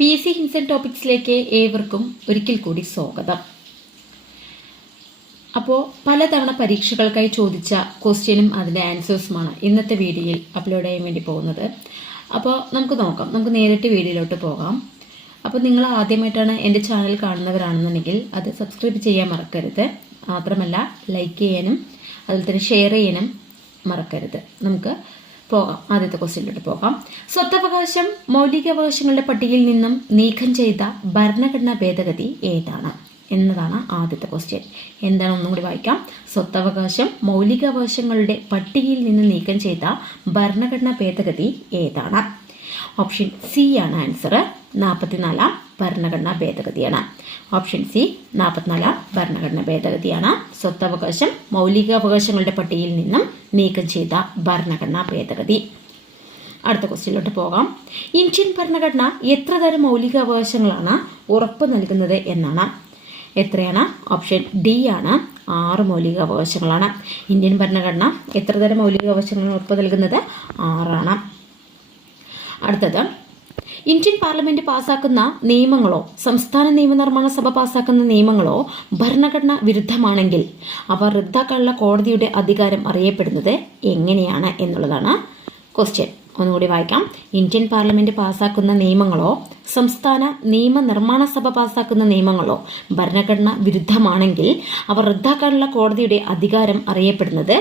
PSC hints and ടോപ്പിക്സിലേക്ക് ഏവർക്കും ഒരിക്കൽ കൂടി സ്വാഗതം. അപ്പോൾ പലതവണ പരീക്ഷകൾക്കായി ചോദിച്ച ക്വസ്റ്റ്യനും അതിൻ്റെ ആൻസേഴ്സുമാണ് ഇന്നത്തെ വീഡിയോയിൽ അപ്ലോഡ് ചെയ്യാൻ വേണ്ടി പോകുന്നത്. അപ്പോൾ നമുക്ക് നോക്കാം, നമുക്ക് നേരിട്ട് വീഡിയോയിലോട്ട് പോകാം. അപ്പോൾ നിങ്ങൾ ആദ്യമായിട്ടാണ് എൻ്റെ ചാനൽ കാണുന്നവരാണെന്നുണ്ടെങ്കിൽ അത് സബ്സ്ക്രൈബ് ചെയ്യാൻ മറക്കരുത്. മാത്രമല്ല ലൈക്ക് ചെയ്യാനും അതുപോലെ തന്നെ ഷെയർ ചെയ്യാനും മറക്കരുത്. നമുക്ക് പോകാം, ആദ്യത്തെ ക്വസ്റ്റ്യനിലോട്ട് പോകാം. സ്വത്തവകാശം മൗലികാവകാശങ്ങളുടെ പട്ടികയിൽ നിന്നും നീക്കം ചെയ്ത ഭരണഘടനാ ഭേദഗതി ഏതാണ് എന്നതാണ് ആദ്യത്തെ ക്വസ്റ്റ്യൻ. എന്താണ് ഒന്നും കൂടി വായിക്കാം. സ്വത്തവകാശം മൗലികാവകാശങ്ങളുടെ പട്ടികയിൽ നിന്ന് നീക്കം ചെയ്ത ഭരണഘടനാ ഭേദഗതി ഏതാണ്? ഓപ്ഷൻ സി ആണ് ആൻസർ. 44 ഭരണഘടനാ ഭേദഗതിയാണ്. ഓപ്ഷൻ സി 44 ഭരണഘടനാ ഭേദഗതിയാണ് സ്വത്തവകാശം മൗലികാവകാശങ്ങളുടെ പട്ടികയിൽ നിന്നും നീക്കം ചെയ്ത ഭരണഘടനാ ഭേദഗതി. അടുത്ത ക്വസ്റ്റ്യനിലോട്ട് പോകാം. ഇന്ത്യൻ ഭരണഘടന എത്ര തരം മൗലികാവകാശങ്ങളാണ് ഉറപ്പ് നൽകുന്നത് എന്നാണ്. എത്രയാണ്? ഓപ്ഷൻ ഡി ആണ്, 6 മൗലികാവകാശങ്ങളാണ്. ഇന്ത്യൻ ഭരണഘടന എത്ര തരം മൗലികാവകാശങ്ങളാണ് ഉറപ്പ് നൽകുന്നത്? 6 ആണ്. അടുത്തത്, ഇന്ത്യൻ പാർലമെന്റ് പാസാക്കുന്ന നിയമങ്ങളോ സംസ്ഥാന നിയമനിർമ്മാണ സഭ പാസാക്കുന്ന നിയമങ്ങളോ ഭരണഘടന വിരുദ്ധമാണെങ്കിൽ അവ റദ്ദാക്കാനുള്ള കോടതിയുടെ അധികാരം അറിയപ്പെടുന്നത് എങ്ങനെയാണ് എന്നുള്ളതാണ് ക്വസ്റ്റ്യൻ. ഒന്നുകൂടി വായിക്കാം. ഇന്ത്യൻ പാർലമെന്റ് പാസാക്കുന്ന നിയമങ്ങളോ സംസ്ഥാന നിയമനിർമ്മാണ സഭ പാസാക്കുന്ന നിയമങ്ങളോ ഭരണഘടന വിരുദ്ധമാണെങ്കിൽ അവ റദ്ദാക്കാനുള്ള കോടതിയുടെ അധികാരം അറിയപ്പെടുന്നത്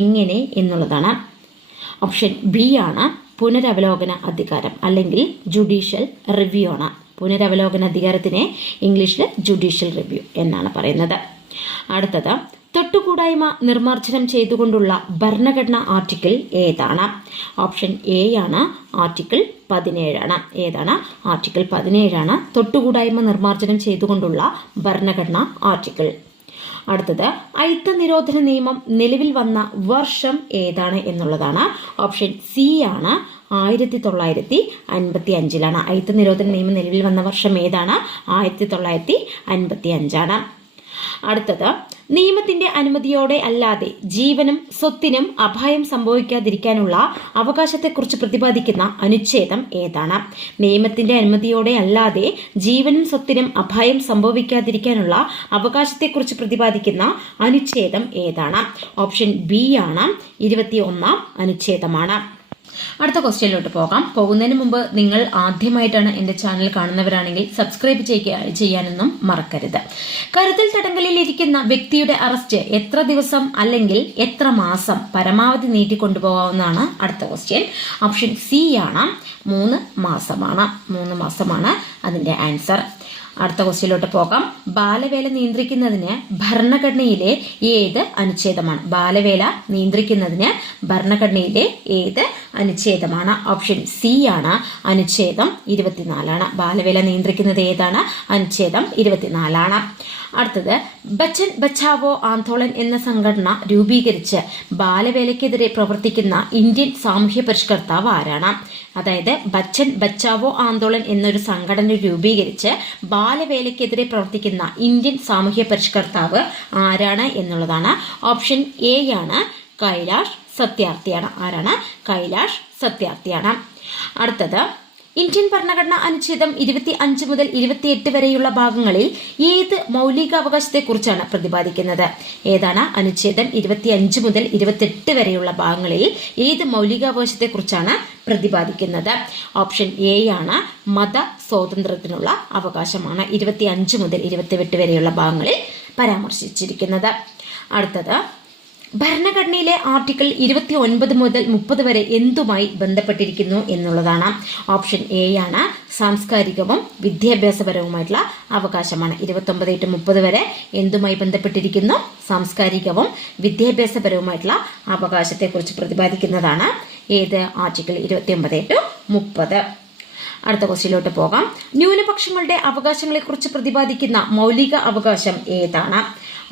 എങ്ങനെ എന്നുള്ളതാണ്. ഓപ്ഷൻ ബി ആണ്, പുനരവലോകന അധികാരം അല്ലെങ്കിൽ ജുഡീഷ്യൽ റിവ്യൂ ആണ്. പുനരവലോകന അധികാരത്തിനെ ഇംഗ്ലീഷിൽ ജുഡീഷ്യൽ റിവ്യൂ എന്നാണ് പറയുന്നത്. അടുത്തത്, തൊട്ടുകൂടായ്മ നിർമ്മാർജ്ജനം ചെയ്തുകൊണ്ടുള്ള ഭരണഘടനാ ആർട്ടിക്കിൾ ഏതാണ്? ഓപ്ഷൻ എ ആണ്, ആർട്ടിക്കിൾ 17 ആണ്. ഏതാണ്? ആർട്ടിക്കിൾ 17 ആണ് തൊട്ടുകൂടായ്മ നിർമ്മാർജ്ജനം ചെയ്തുകൊണ്ടുള്ള ഭരണഘടനാ ആർട്ടിക്കിൾ. അടുത്തത്, അയിത്ത നിരോധന നിയമം നിലവിൽ വന്ന വർഷം ഏതാണ് എന്നുള്ളതാണ്. ഓപ്ഷൻ സി ആണ്, 1955. അയിത്ത നിരോധന നിയമം നിലവിൽ വന്ന വർഷം ഏതാണ്? 1955 ആണ്. അടുത്തത്, നിയമത്തിന്റെ അനുമതിയോടെ അല്ലാതെ ജീവനും സ്വത്തിനും അപായം സംഭവിക്കാതിരിക്കാനുള്ള അവകാശത്തെക്കുറിച്ച് പ്രതിപാദിക്കുന്ന അനുച്ഛേദം ഏതാണ്? നിയമത്തിന്റെ അനുമതിയോടെ അല്ലാതെ ജീവനും സ്വത്തിനും അപായം സംഭവിക്കാതിരിക്കാനുള്ള അവകാശത്തെക്കുറിച്ച് പ്രതിപാദിക്കുന്ന അനുച്ഛേദം ഏതാണ്? ഓപ്ഷൻ ബി ആണ്, 21 അനുച്ഛേദമാണ്. അടുത്ത ക്വസ്റ്റ്യനിലോട്ട് പോകാം. പോകുന്നതിന് മുമ്പ് നിങ്ങൾ ആദ്യമായിട്ടാണ് എൻ്റെ ചാനൽ കാണുന്നവരാണെങ്കിൽ സബ്സ്ക്രൈബ് ചെയ്യാനൊന്നും മറക്കരുത്. കരുതൽ തടങ്കലിൽ ഇരിക്കുന്ന വ്യക്തിയുടെ അറസ്റ്റ് എത്ര ദിവസം അല്ലെങ്കിൽ എത്ര മാസം പരമാവധി നീട്ടിക്കൊണ്ടുപോകാവുന്നതാണ്? അടുത്ത ക്വസ്റ്റ്യൻ. ഓപ്ഷൻ സി ആണ്, 3 മാസമാണ്. 3 മാസമാണ് അതിൻ്റെ ആൻസർ. അടുത്ത ക്വസ്റ്റ്യനിലോട്ട് പോകാം. ബാലവേല നിയന്ത്രിക്കുന്നതിന് ഭരണഘടനയിലെ ഏത് അനുച്ഛേദമാണ്? ബാലവേല നിയന്ത്രിക്കുന്നതിന് ഭരണഘടനയിലെ ഏത് അനുച്ഛേദമാണ്? ഓപ്ഷൻ സി ആണ്, അനുച്ഛേദം 24 ആണ്. ബാലവേല നിയന്ത്രിക്കുന്നത് ഏതാണ്? അനുച്ഛേദം 24 ആണ്. അടുത്തത്, ബച്ചൻ ബച്ചാവോ ആന്തോളൻ എന്ന സംഘടന രൂപീകരിച്ച് ബാലവേലയ്ക്കെതിരെ പ്രവർത്തിക്കുന്ന ഇന്ത്യൻ സാമൂഹ്യ പരിഷ്കർത്താവ് ആരാണ്? അതായത് ബച്ചൻ ബച്ചാവോ ആന്തോളൻ എന്നൊരു സംഘടന രൂപീകരിച്ച് ബാലവേലയ്ക്കെതിരെ പ്രവർത്തിക്കുന്ന ഇന്ത്യൻ സാമൂഹ്യ പരിഷ്കർത്താവ് ആരാണ് എന്നുള്ളതാണ്. ഓപ്ഷൻ എ ആണ്, കൈലാഷ് സത്യാർത്ഥിയാണ്. ആരാണ്? കൈലാഷ് സത്യാർത്ഥിയാണ്. അടുത്തത്, ഇന്ത്യൻ ഭരണഘടന അനുച്ഛേദം 25 മുതൽ 28 വരെയുള്ള ഭാഗങ്ങളിൽ ഏത് മൗലികാവകാശത്തെക്കുറിച്ചാണ് പ്രതിപാദിക്കുന്നത്? ഏതാണ്? അനുച്ഛേദം 25 മുതൽ 28 വരെയുള്ള ഭാഗങ്ങളിൽ ഏത് മൗലികാവകാശത്തെക്കുറിച്ചാണ് പ്രതിപാദിക്കുന്നത്? ഓപ്ഷൻ എ ആണ്, മത സ്വാതന്ത്ര്യത്തിനുള്ള അവകാശമാണ് 25 മുതൽ 28 വരെയുള്ള ഭാഗങ്ങളിൽ പരാമർശിച്ചിരിക്കുന്നത്. അടുത്തത്, ഭരണഘടനയിലെ ആർട്ടിക്കിൾ 29 മുതൽ 30 വരെ എന്തുമായി ബന്ധപ്പെട്ടിരിക്കുന്നു എന്നുള്ളതാണ്. ഓപ്ഷൻ എ ആണ്, സാംസ്കാരികവും വിദ്യാഭ്യാസപരവുമായിട്ടുള്ള അവകാശമാണ്. 29 to 30 വരെ എന്തുമായി ബന്ധപ്പെട്ടിരിക്കുന്നു? സാംസ്കാരികവും വിദ്യാഭ്യാസപരവുമായിട്ടുള്ള അവകാശത്തെക്കുറിച്ച് പ്രതിപാദിക്കുന്നതാണ് ഏത്? Article 29 to 30. അടുത്ത ക്വസ്റ്റ്യനിലോട്ട് പോകാം. ന്യൂനപക്ഷങ്ങളുടെ അവകാശങ്ങളെക്കുറിച്ച് പ്രതിപാദിക്കുന്ന മൗലിക അവകാശം ഏതാണ്?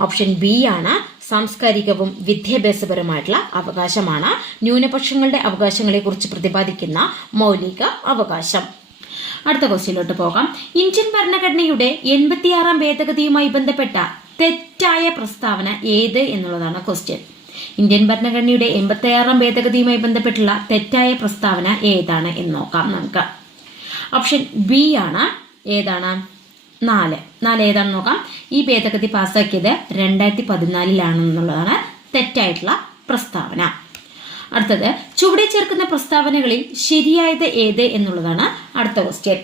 ഓപ്ഷൻ ബി ആണ്, സാംസ്കാരികവും വിദ്യാഭ്യാസപരമായിട്ടുള്ള അവകാശമാണ് ന്യൂനപക്ഷങ്ങളുടെ അവകാശങ്ങളെക്കുറിച്ച് പ്രതിപാദിക്കുന്ന മൗലിക അവകാശം. അടുത്ത ക്വസ്റ്റ്യനിലോട്ട് പോകാം. ഇന്ത്യൻ ഭരണഘടനയുടെ 86 ഭേദഗതിയുമായി ബന്ധപ്പെട്ട തെറ്റായ പ്രസ്താവന ഏത് എന്നുള്ളതാണ് ക്വസ്റ്റ്യൻ. ഇന്ത്യൻ ഭരണഘടനയുടെ 86 ഭേദഗതിയുമായി ബന്ധപ്പെട്ടുള്ള തെറ്റായ പ്രസ്താവന ഏതാണ് എന്ന് നോക്കാം നമുക്ക്. ഓപ്ഷൻ ബി ആണ്. ഏതാണ്? 4 ഏതാണെന്ന് നോക്കാം. ഈ ഭേദഗതി പാസ്സാക്കിയത് 2014 തെറ്റായിട്ടുള്ള പ്രസ്താവന. അടുത്തത്, ചുവടെ ചേർക്കുന്ന പ്രസ്താവനകളിൽ ശരിയായത് ഏത് എന്നുള്ളതാണ് അടുത്ത ക്വസ്റ്റ്യൻ.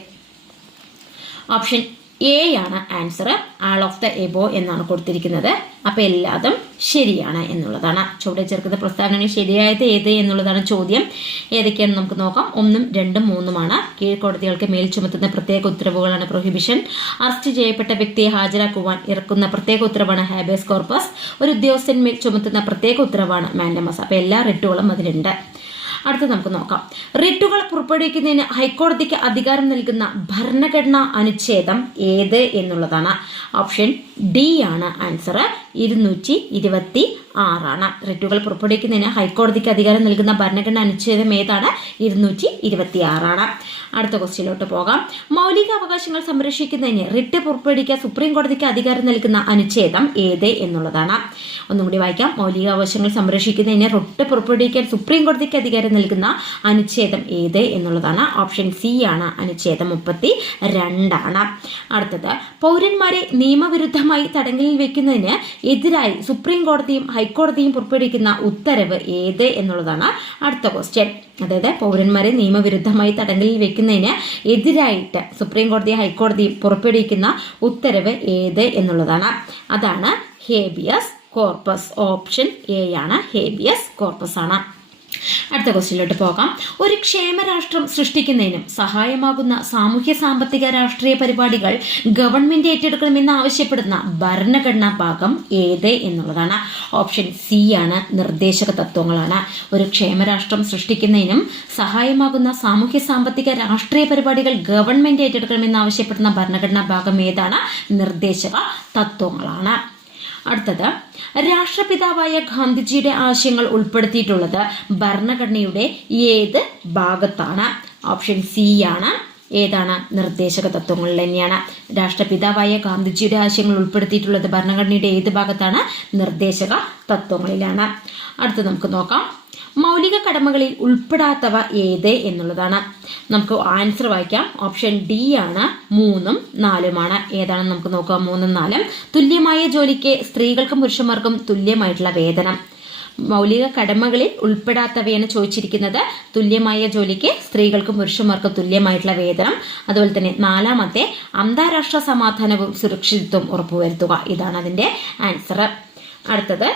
ഓപ്ഷൻ എ ആണ് answer. All of the above എന്നാണ് കൊടുത്തിരിക്കുന്നത്. അപ്പൊ എല്ലാതും ശരിയാണ് എന്നുള്ളതാണ്. ചുവടെ ചേർക്കുന്ന പ്രസ്താവനകൾ ശരിയായത് ഏത് എന്നുള്ളതാണ് ചോദ്യം. ഏതൊക്കെയാണെന്ന് നമുക്ക് നോക്കാം. 1, 2, 3 കീഴ്ക്കോടതികൾക്ക് മേൽ ചുമത്തുന്ന പ്രത്യേക ഉത്തരവുകളാണ് പ്രൊഹിബിഷൻ. അറസ്റ്റ് ചെയ്യപ്പെട്ട വ്യക്തിയെ ഹാജരാക്കുവാൻ ഇറക്കുന്ന പ്രത്യേക ഉത്തരവാണ് ഹാബിയസ് കോർപ്പസ്. ഒരു ഉദ്യോഗസ്ഥന്മേൽ ചുമത്തുന്ന പ്രത്യേക ഉത്തരവാണ് മാൻഡമസ്. അപ്പൊ എല്ലാ റിട്ടുകളും അതിലുണ്ട്. അടുത്ത നമുക്ക് നോക്കാം. റിട്ടുകൾ പുറപ്പെടുവിക്കുന്നതിന് ഹൈക്കോടതിക്ക് അധികാരം നൽകുന്ന ഭരണഘടനാ അനുച്ഛേദം ഏത് എന്നുള്ളതാണ്. ഓപ്ഷൻ ഡി ആണ് ആൻസർ. 226 റിട്ടുകൾ പുറപ്പെടുവിക്കുന്നതിന് ഹൈക്കോടതിക്ക് അധികാരം നൽകുന്ന ഭരണഘടനാ അനുച്ഛേദം ഏതാണ്? 226. അടുത്ത ക്വസ്റ്റ്യനിലോട്ട് പോകാം. മൗലിക അവകാശങ്ങൾ സംരക്ഷിക്കുന്നതിന് റിട്ട് പുറപ്പെടുവിക്കാൻ സുപ്രീം കോടതിക്ക് അധികാരം നൽകുന്ന അനുച്ഛേദം ഏത് എന്നുള്ളതാണ്. ഒന്നും കൂടി വായിക്കാം. മൗലിക അവകാശങ്ങൾ സംരക്ഷിക്കുന്നതിന് റിട്ട് പുറപ്പെടുവിക്കാൻ സുപ്രീം കോടതിക്ക് അധികാരം നൽകുന്ന അനുച്ഛേദം ഏത് എന്നുള്ളതാണ്. ഓപ്ഷൻ സി ആണ്. അനുച്ഛേദം 32. അടുത്തത്, പൗരന്മാരെ നിയമവിരുദ്ധമായി തടങ്കലിൽ വെക്കുന്നതിന് എതിരായി സുപ്രീം കോടതിയും ഹൈക്കോടതിയും പുറപ്പെടുവിക്കുന്ന ഉത്തരവ് ഏത് എന്നുള്ളതാണ് അടുത്ത ക്വസ്റ്റ്യൻ. അതായത് പൗരന്മാരെ നിയമവിരുദ്ധമായി തടങ്കലിൽ വെക്കുന്നതിന് എതിരായിട്ട് സുപ്രീം കോടതിയും ഹൈക്കോടതിയും പുറപ്പെടുവിക്കുന്ന ഉത്തരവ് ഏത് എന്നുള്ളതാണ്. അതാണ് ഹേബിയസ് കോർപ്പസ്. ഓപ്ഷൻ എ ആണ്. ഹേബിയസ് കോർപ്പസ് ആണ്. അടുത്ത ക്വസ്റ്റ്യനിലോട്ട് പോകാം. ഒരു ക്ഷേമരാഷ്ട്രം സൃഷ്ടിക്കുന്നതിനും സഹായമാകുന്ന സാമൂഹ്യ സാമ്പത്തിക രാഷ്ട്രീയ പരിപാടികൾ ഗവൺമെന്റ് ഏറ്റെടുക്കണമെന്ന് ആവശ്യപ്പെടുന്ന ഭരണഘടനാ ഭാഗം ഏത് എന്നുള്ളതാണ്. ഓപ്ഷൻ സി ആണ്. നിർദ്ദേശക തത്വങ്ങളാണ്. ഒരു ക്ഷേമരാഷ്ട്രം സൃഷ്ടിക്കുന്നതിനും സഹായമാകുന്ന സാമൂഹ്യ സാമ്പത്തിക രാഷ്ട്രീയ പരിപാടികൾ ഗവൺമെന്റ് ഏറ്റെടുക്കണമെന്ന് ആവശ്യപ്പെടുന്ന ഭരണഘടനാ ഭാഗം ഏതാണ്? നിർദ്ദേശക തത്വങ്ങളാണ്. അടുത്തത്, രാഷ്ട്രപിതാവായ ഗാന്ധിജിയുടെ ആശയങ്ങൾ ഉൾപ്പെടുത്തിയിട്ടുള്ളത് ഭരണഘടനയുടെ ഏത് ഭാഗത്താണ്? ഓപ്ഷൻ സി ആണ്. ഏതാണ്? നിർദ്ദേശക തത്വങ്ങളിൽ തന്നെയാണ്. രാഷ്ട്രപിതാവായ ഗാന്ധിജിയുടെ ആശയങ്ങൾ ഉൾപ്പെടുത്തിയിട്ടുള്ളത് ഭരണഘടനയുടെ ഏത് ഭാഗത്താണ്? നിർദ്ദേശക തത്വങ്ങളിലാണ്. അടുത്ത നമുക്ക് നോക്കാം. മൗലിക കടമകളിൽ ഉൾപ്പെടാത്തവ ഏത് എന്നുള്ളതാണ്. നമുക്ക് ആൻസർ വായിക്കാം. ഓപ്ഷൻ ഡി ആണ്. 3, 4 ഏതാണെന്ന് നമുക്ക് നോക്കാം. 3, 4. തുല്യമായ ജോലിക്ക് സ്ത്രീകൾക്കും പുരുഷന്മാർക്കും തുല്യമായിട്ടുള്ള വേതനം. മൗലിക കടമകളിൽ ഉൾപ്പെടാത്തവയാണ് ചോദിച്ചിരിക്കുന്നത്. തുല്യമായ ജോലിക്ക് സ്ത്രീകൾക്കും പുരുഷന്മാർക്കും തുല്യമായിട്ടുള്ള വേതനം. അതുപോലെ തന്നെ 4, അന്താരാഷ്ട്ര സമാധാനവും സുരക്ഷിതത്വവും ഉറപ്പുവരുത്തുക. ഇതാണ് അതിന്റെ ആൻസർ. അടുത്തത്,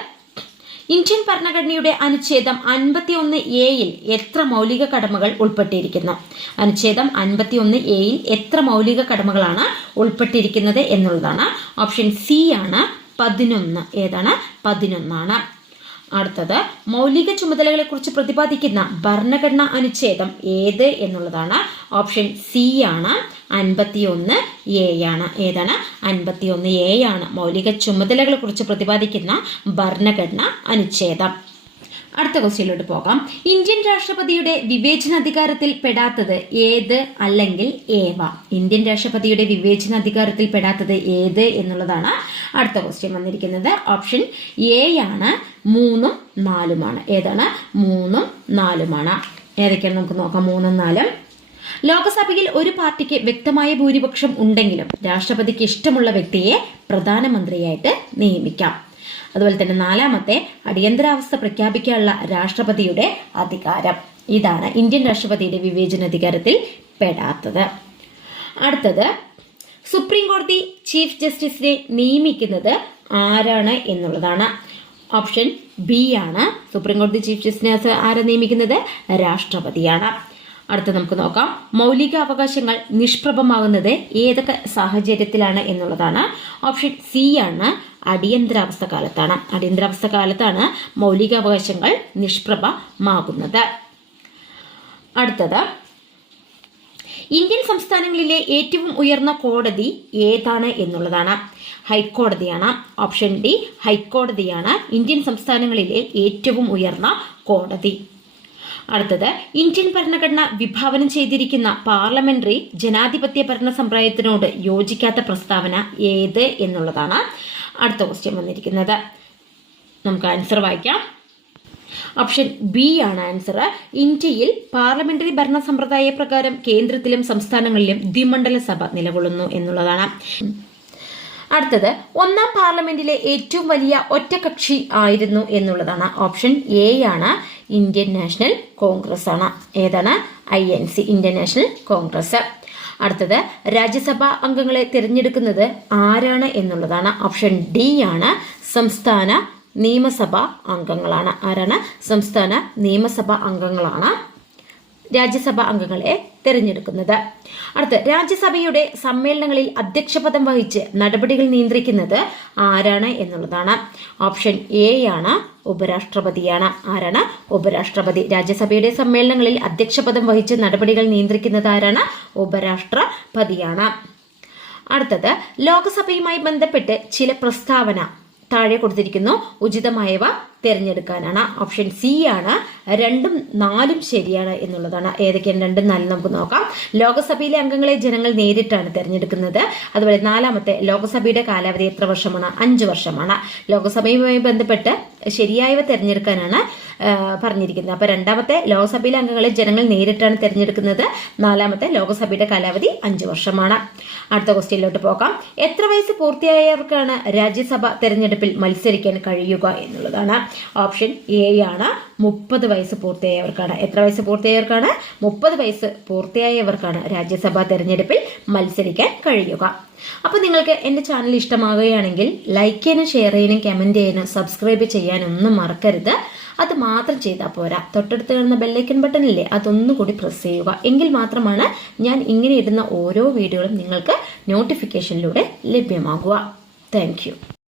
ഇന്ത്യൻ ഭരണഘടനയുടെ അനുച്ഛേദം 51A എത്ര മൗലിക കടമകൾ ഉൾപ്പെട്ടിരിക്കുന്നു? അനുച്ഛേദം 51A എത്ര മൗലിക കടമകളാണ് ഉൾപ്പെട്ടിരിക്കുന്നത് എന്നുള്ളതാണ്. ഓപ്ഷൻ സി ആണ്. 11. ഏതാണ്? 11. അടുത്തത്, മൗലിക ചുമതലകളെ കുറിച്ച് പ്രതിപാദിക്കുന്ന ഭരണഘടനാ അനുച്ഛേദം ഏത് എന്നുള്ളതാണ്. ഓപ്ഷൻ സി ആണ്. 51A ആണ്. ഏതാണ്? 51A ആണ്. മൗലിക ചുമതലകളെ കുറിച്ച് പ്രതിപാദിക്കുന്ന ഭരണഘടനാ അനുച്ഛേദം. അടുത്ത ക്വസ്റ്റ്യനിലോട്ട് പോകാം. ഇന്ത്യൻ രാഷ്ട്രപതിയുടെ വിവേചനാധികാരത്തിൽ പെടാത്തത് ഏത് അല്ലെങ്കിൽ ഏവ? ഇന്ത്യൻ രാഷ്ട്രപതിയുടെ വിവേചനാധികാരത്തിൽ പെടാത്തത് ഏത് എന്നുള്ളതാണ് അടുത്ത ക്വസ്റ്റ്യൻ വന്നിരിക്കുന്നത്. ഓപ്ഷൻ എ ആണ്. 3, 4 ഏതാണ്? 3, 4 ഏതൊക്കെയാണ് നമുക്ക് നോക്കാം. 3, 4. ലോകസഭയിൽ ഒരു പാർട്ടിക്ക് വ്യക്തമായ ഭൂരിപക്ഷം ഉണ്ടെങ്കിലും രാഷ്ട്രപതിക്ക് ഇഷ്ടമുള്ള വ്യക്തിയെ പ്രധാനമന്ത്രിയായിട്ട് നിയമിക്കാം. അതുപോലെ തന്നെ 4, അടിയന്തരാവസ്ഥ പ്രഖ്യാപിക്കാനുള്ള രാഷ്ട്രപതിയുടെ അധികാരം. ഇതാണ് ഇന്ത്യൻ രാഷ്ട്രപതിയുടെ വിവേചനാധികാരത്തിൽ പെടാത്തത്. അടുത്തത്, സുപ്രീം കോടതി ചീഫ് ജസ്റ്റിസിനെ നിയമിക്കുന്നത് ആരാണ് എന്നുള്ളതാണ്. ഓപ്ഷൻ ബി ആണ്. സുപ്രീം കോടതി ചീഫ് ജസ്റ്റിസിനെ ആരാ നിയമിക്കുന്നത്? രാഷ്ട്രപതിയാണ്. അടുത്ത നമുക്ക് നോക്കാം. മൗലിക അവകാശങ്ങൾ നിഷ്പ്രഭമാകുന്നത് ഏതൊക്കെ സാഹചര്യത്തിലാണ് എന്നുള്ളതാണ്. ഓപ്ഷൻ സി ആണ്. അടിയന്തരാവസ്ഥ കാലത്താണ്. അടിയന്തരാവസ്ഥ കാലത്താണ് മൗലികാവകാശങ്ങൾ നിഷ്പ്രഭമാകുന്നത്. അടുത്തത്, ഇന്ത്യൻ സംസ്ഥാനങ്ങളിലെ ഏറ്റവും ഉയർന്ന കോടതി ഏതാണ് എന്നുള്ളതാണ്. ഹൈക്കോടതിയാണ്. Option D. ഹൈക്കോടതിയാണ് ഇന്ത്യൻ സംസ്ഥാനങ്ങളിലെ ഏറ്റവും ഉയർന്ന കോടതി. അടുത്തത്, ഇന്ത്യൻ ഭരണഘടന വിഭാവനം ചെയ്തിരിക്കുന്ന പാർലമെന്ററി ജനാധിപത്യ ഭരണ സമ്പ്രദായത്തിനോട് യോജിക്കാത്ത പ്രസ്താവന ഏത് എന്നുള്ളതാണ് അടുത്ത ക്വസ്റ്റ്യൻ വന്നിരിക്കുന്നത്. നമുക്ക് ആൻസർ വായിക്കാം. ഓപ്ഷൻ ബി ആണ് ആൻസർ. ഇന്ത്യയിൽ പാർലമെന്ററി ഭരണ സമ്പ്രദായ പ്രകാരം കേന്ദ്രത്തിലും സംസ്ഥാനങ്ങളിലും ദ്വിമണ്ഡല സഭ നിലകൊള്ളുന്നു എന്നുള്ളതാണ്. അടുത്തത് ഒന്നാം പാർലമെന്റിലെ ഏറ്റവും വലിയ ഒറ്റകക്ഷി ആയിരുന്നു എന്നുള്ളതാണ്. ഓപ്ഷൻ എ ആണ് ഇന്ത്യൻ നാഷണൽ കോൺഗ്രസ് ആണ്. ഏതാണ്? INC, Indian national Congress. അടുത്തത് രാജ്യസഭാ അംഗങ്ങളെ തിരഞ്ഞെടുക്കുന്നത് ആരാണ് എന്നുള്ളതാണ്. ഓപ്ഷൻ ഡി ആണ് സംസ്ഥാന നിയമസഭാ അംഗങ്ങളാണ്. ആരാണ്? സംസ്ഥാന നിയമസഭാ അംഗങ്ങളാണ് രാജ്യസഭാ അംഗങ്ങളെ തിരഞ്ഞെടുക്കുന്നത്. അടുത്ത രാജ്യസഭയുടെ സമ്മേളനങ്ങളിൽ അധ്യക്ഷപദം വഹിച്ച് നടപടികൾ നിയന്ത്രിക്കുന്നത് ആരാണ് എന്നുള്ളതാണ്. ഓപ്ഷൻ എ ആണ് ഉപരാഷ്ട്രപതിയാണ്. ആരാണ്? ഉപരാഷ്ട്രപതി. രാജ്യസഭയുടെ സമ്മേളനങ്ങളിൽ അധ്യക്ഷപദം വഹിച്ച് നടപടികൾ നിയന്ത്രിക്കുന്നത് ആരാണ്? ഉപരാഷ്ട്രപതിയാണ്. അടുത്തത് ലോകസഭയുമായി ബന്ധപ്പെട്ട് ചില പ്രസ്താവന താഴെ കൊടുത്തിരിക്കുന്നു, ഉചിതമായവ തിരഞ്ഞെടുക്കാനാണ്. ഓപ്ഷൻ സി ആണ് 2ഉം 4ഉം ശരിയാണ് എന്നുള്ളതാണ്. ഏതൊക്കെയാണ് 2ഉം 4ഉം നമുക്ക് നോക്കാം. ലോകസഭയിലെ അംഗങ്ങളെ ജനങ്ങൾ നേരിട്ടാണ് തിരഞ്ഞെടുക്കുന്നത്. അതുപോലെ 4ാമത്തെ ലോകസഭയുടെ കാലാവധി എത്ര വർഷമാണ്? 5 വർഷമാണ്. ലോകസഭയുമായി ബന്ധപ്പെട്ട് ശരിയായവ തിരഞ്ഞെടുക്കാനാണ് പറഞ്ഞിരിക്കുന്നത്. അപ്പൊ 2ാമത്തെ ലോകസഭയിലെ അംഗങ്ങളെ ജനങ്ങൾ നേരിട്ടാണ് തിരഞ്ഞെടുക്കുന്നത്. 4ാമത്തെ ലോകസഭയുടെ കാലാവധി 5 വർഷമാണ്. അടുത്ത ക്വസ്റ്റ്യനിലോട്ട് പോകാം. എത്ര വയസ്സ് പൂർത്തിയായവർക്കാണ് രാജ്യസഭ തെരഞ്ഞെടുപ്പിൽ മത്സരിക്കാൻ കഴിയുക എന്നുള്ളതാണ്. ഓപ്ഷൻ എ ആണ് 30 വയസ്സ് പൂർത്തിയായവർക്കാണ്. എത്ര വയസ്സ് പൂർത്തിയായവർക്കാണ്? 30 വയസ്സ് പൂർത്തിയായവർക്കാണ് രാജ്യസഭാ തെരഞ്ഞെടുപ്പിൽ മത്സരിക്കാൻ കഴിയുക. അപ്പൊ നിങ്ങൾക്ക് എന്റെ ചാനൽ ഇഷ്ടമാകുകയാണെങ്കിൽ ലൈക്ക് ചെയ്യാനും ഷെയർ ചെയ്യാനും കമന്റ് ചെയ്യാനും സബ്സ്ക്രൈബ് ചെയ്യാനും ഒന്നും മറക്കരുത്. അത് മാത്രം ചെയ്താൽ പോരാ, തൊട്ടടുത്ത് കാണുന്ന ബെല്ലൈക്കൺ ബട്ടൺ ഇല്ലേ, അതൊന്നുകൂടി പ്രസ് ചെയ്യുക. എങ്കിൽ മാത്രമാണ് ഞാൻ ഇങ്ങനെ ഇടുന്ന ഓരോ വീഡിയോകളും നിങ്ങൾക്ക് നോട്ടിഫിക്കേഷനിലൂടെ ലഭ്യമാകുക. താങ്ക്